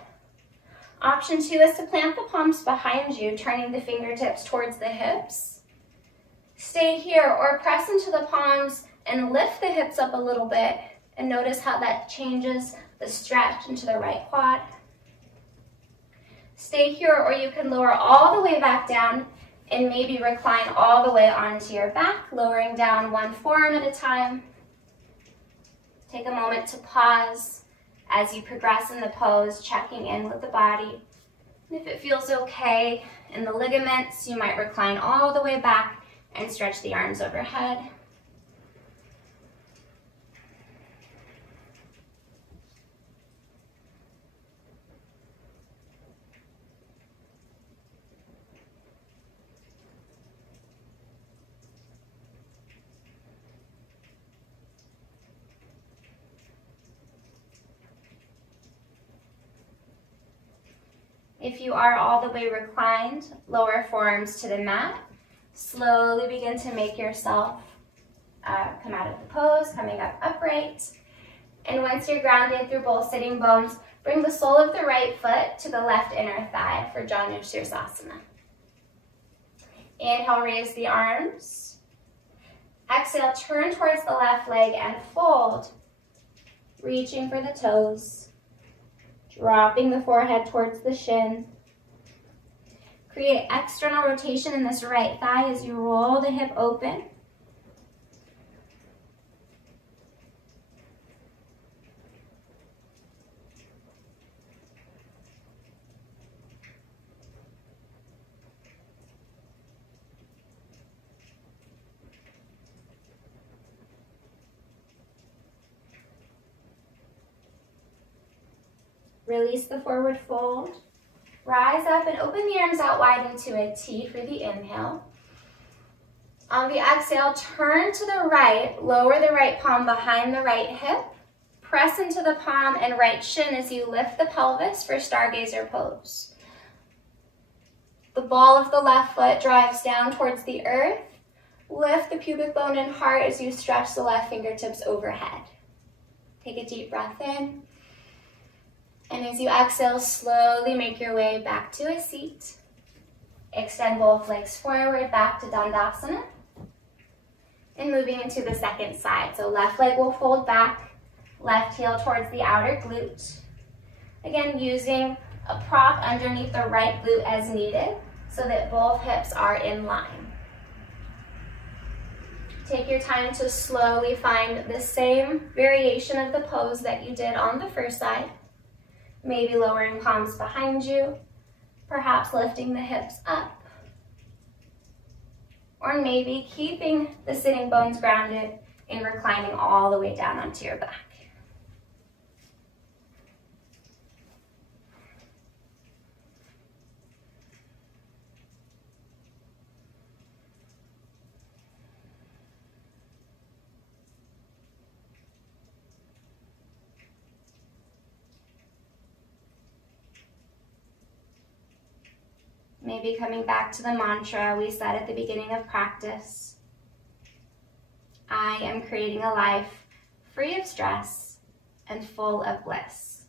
Option 2 is to plant the palms behind you, turning the fingertips towards the hips. Stay here or press into the palms and lift the hips up a little bit and notice how that changes the stretch into the right quad. Stay here, or you can lower all the way back down and maybe recline all the way onto your back, lowering down one forearm at a time. Take a moment to pause as you progress in the pose, checking in with the body. And if it feels okay in the ligaments, you might recline all the way back and stretch the arms overhead. If you are all the way reclined, lower forearms to the mat. Slowly begin to make yourself come out of the pose, coming up upright. And once you're grounded through both sitting bones, bring the sole of the right foot to the left inner thigh for Janu Sirsasana. Inhale, raise the arms. Exhale, turn towards the left leg and fold, reaching for the toes. Dropping the forehead towards the shin. Create external rotation in this right thigh as you roll the hip open. Release the forward fold. Rise up and open the arms out wide into a T for the inhale. On the exhale, turn to the right, lower the right palm behind the right hip. Press into the palm and right shin as you lift the pelvis for Stargazer pose. The ball of the left foot drives down towards the earth. Lift the pubic bone and heart as you stretch the left fingertips overhead. Take a deep breath in. And as you exhale, slowly make your way back to a seat. Extend both legs forward, back to Dandasana. And moving into the second side. So left leg will fold back, left heel towards the outer glute. Again, using a prop underneath the right glute as needed so that both hips are in line. Take your time to slowly find the same variation of the pose that you did on the first side. Maybe lowering palms behind you, perhaps lifting the hips up, or maybe keeping the sitting bones grounded and reclining all the way down onto your back. Maybe coming back to the mantra we said at the beginning of practice. I am creating a life free of stress and full of bliss.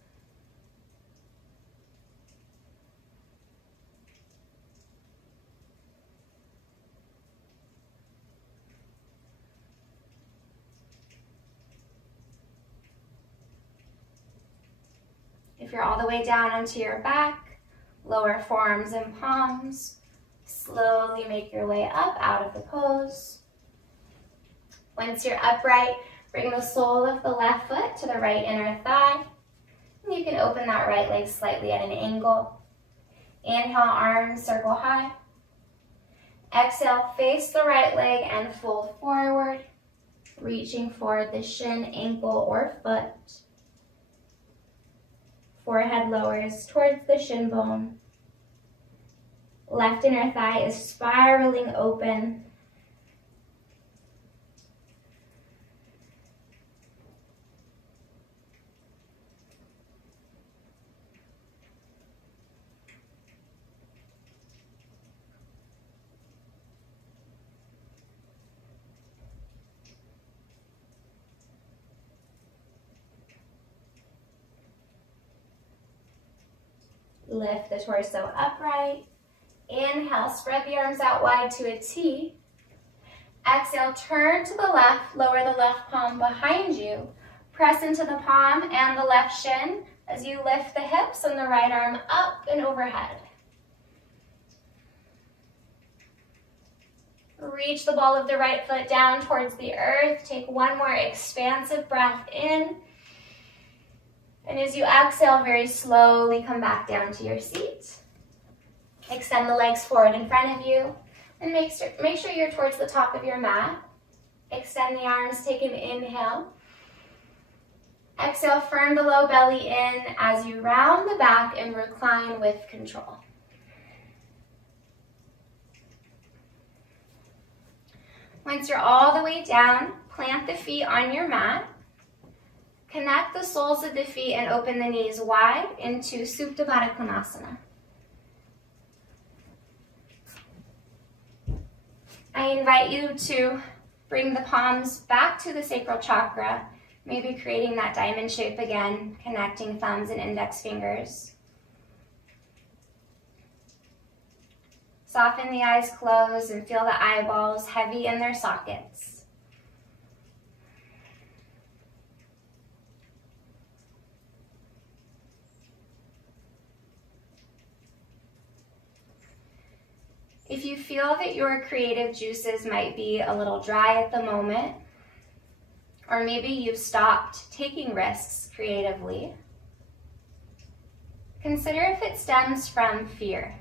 If you're all the way down onto your back, lower forearms and palms. Slowly make your way up out of the pose. Once you're upright, bring the sole of the left foot to the right inner thigh. And you can open that right leg slightly at an angle. Inhale, arms circle high. Exhale, face the right leg and fold forward, reaching for the shin, ankle, or foot. Forehead lowers towards the shin bone. Left inner thigh is spiraling open. Lift the torso upright. Inhale, spread the arms out wide to a T. Exhale, turn to the left, lower the left palm behind you. Press into the palm and the left shin as you lift the hips and the right arm up and overhead. Reach the ball of the right foot down towards the earth. Take one more expansive breath in. And as you exhale, very slowly come back down to your seat. Extend the legs forward in front of you. And make sure you're towards the top of your mat. Extend the arms, take an inhale. Exhale, firm the low belly in as you round the back and recline with control. Once you're all the way down, plant the feet on your mat. Connect the soles of the feet and open the knees wide into Supta Baddha Konasana. I invite you to bring the palms back to the sacral chakra, maybe creating that diamond shape again, connecting thumbs and index fingers. Soften the eyes closed and feel the eyeballs heavy in their sockets. If you feel that your creative juices might be a little dry at the moment, or maybe you've stopped taking risks creatively, consider if it stems from fear.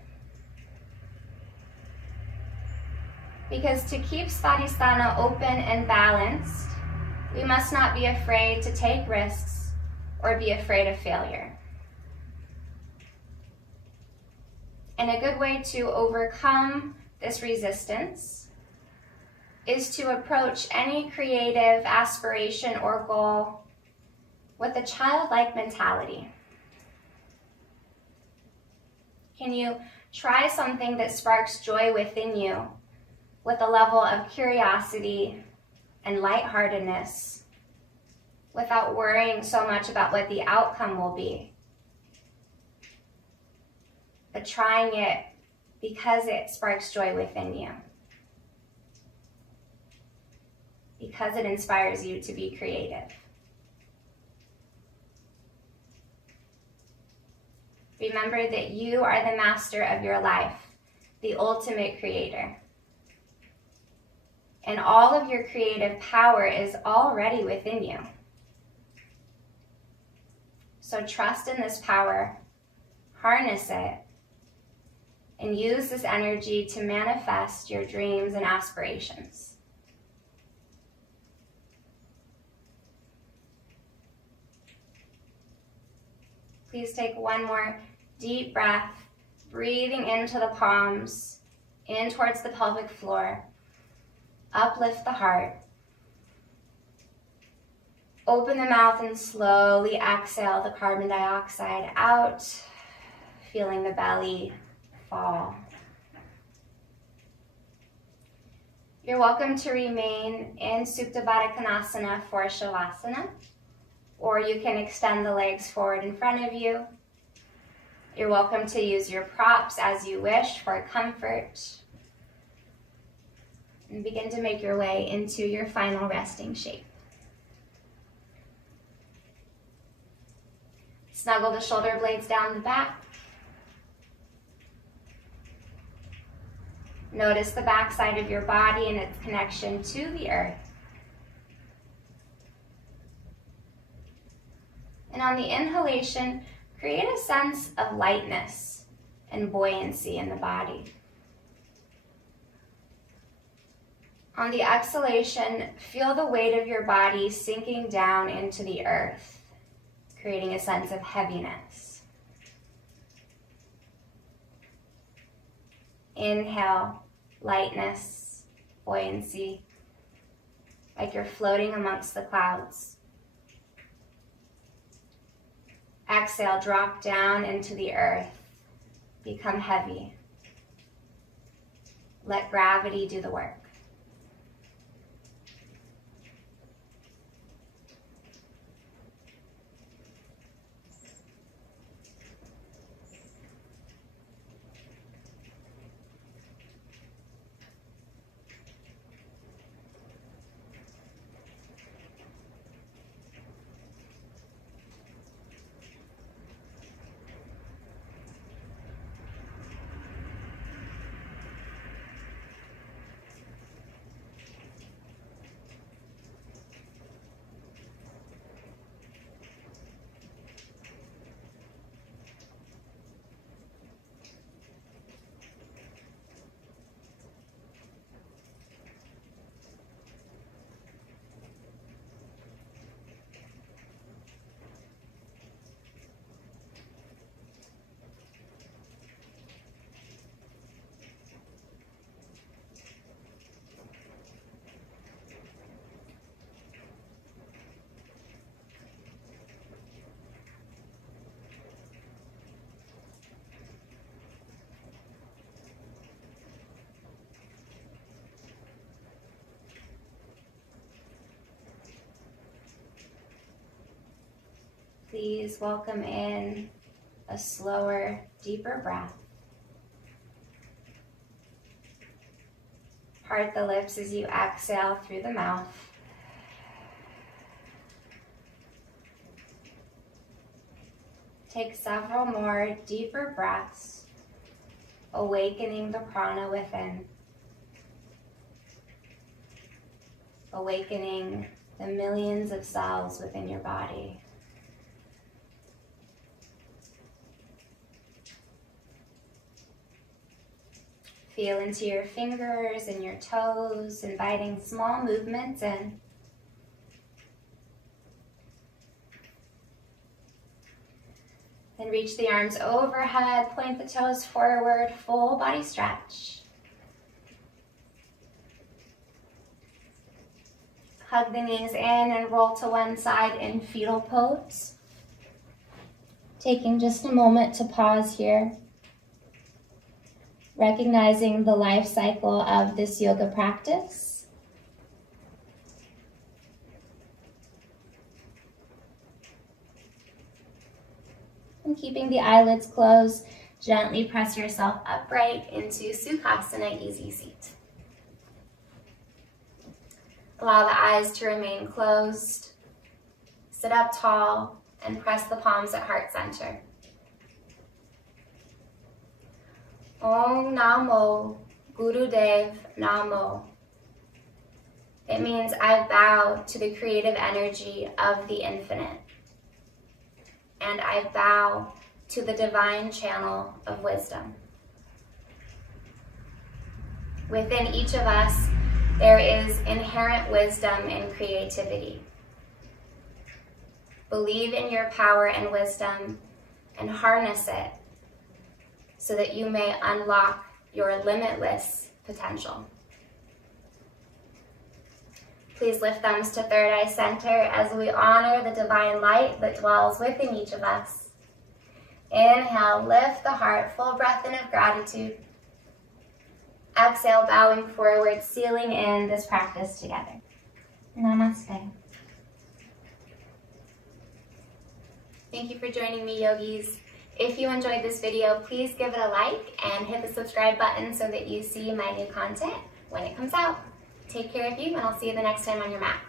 Because to keep Svadhisthana open and balanced, we must not be afraid to take risks or be afraid of failure. And a good way to overcome this resistance is to approach any creative aspiration or goal with a childlike mentality. Can you try something that sparks joy within you with a level of curiosity and lightheartedness without worrying so much about what the outcome will be? But trying it because it sparks joy within you. Because it inspires you to be creative. Remember that you are the master of your life, the ultimate creator. And all of your creative power is already within you. So trust in this power, harness it, and use this energy to manifest your dreams and aspirations. Please take one more deep breath, breathing into the palms, in towards the pelvic floor. Uplift the heart. Open the mouth and slowly exhale the carbon dioxide out, feeling the belly fall. You're welcome to remain in Supta Baddha Konasana for Shavasana, or you can extend the legs forward in front of you. You're welcome to use your props as you wish for comfort. And begin to make your way into your final resting shape. Snuggle the shoulder blades down the back. Notice the back side of your body and its connection to the earth. And on the inhalation, create a sense of lightness and buoyancy in the body. On the exhalation, feel the weight of your body sinking down into the earth, creating a sense of heaviness. Inhale, lightness, buoyancy, like you're floating amongst the clouds. Exhale, drop down into the earth, become heavy. Let gravity do the work. please welcome in a slower, deeper breath. Part the lips as you exhale through the mouth. Take several more deeper breaths, awakening the prana within, awakening the millions of cells within your body. Feel into your fingers and your toes, inviting small movements in. Then reach the arms overhead, point the toes forward, full body stretch. Hug the knees in and roll to one side in fetal pose. Taking just a moment to pause here, recognizing the life cycle of this yoga practice. And keeping the eyelids closed, gently press yourself upright into Sukhasana, easy seat. Allow the eyes to remain closed. Sit up tall and press the palms at heart center. Om Namo Gurudev Namo. It means I bow to the creative energy of the infinite. And I bow to the divine channel of wisdom. Within each of us, there is inherent wisdom and creativity. Believe in your power and wisdom and harness it so that you may unlock your limitless potential. Please lift thumbs to third eye center as we honor the divine light that dwells within each of us. Inhale, lift the heart, full breath in of gratitude. Exhale, bowing forward, sealing in this practice together. Namaste. Thank you for joining me, yogis. If you enjoyed this video, please give it a like and hit the subscribe button so that you see my new content when it comes out. Take care of you, and I'll see you the next time on your mat.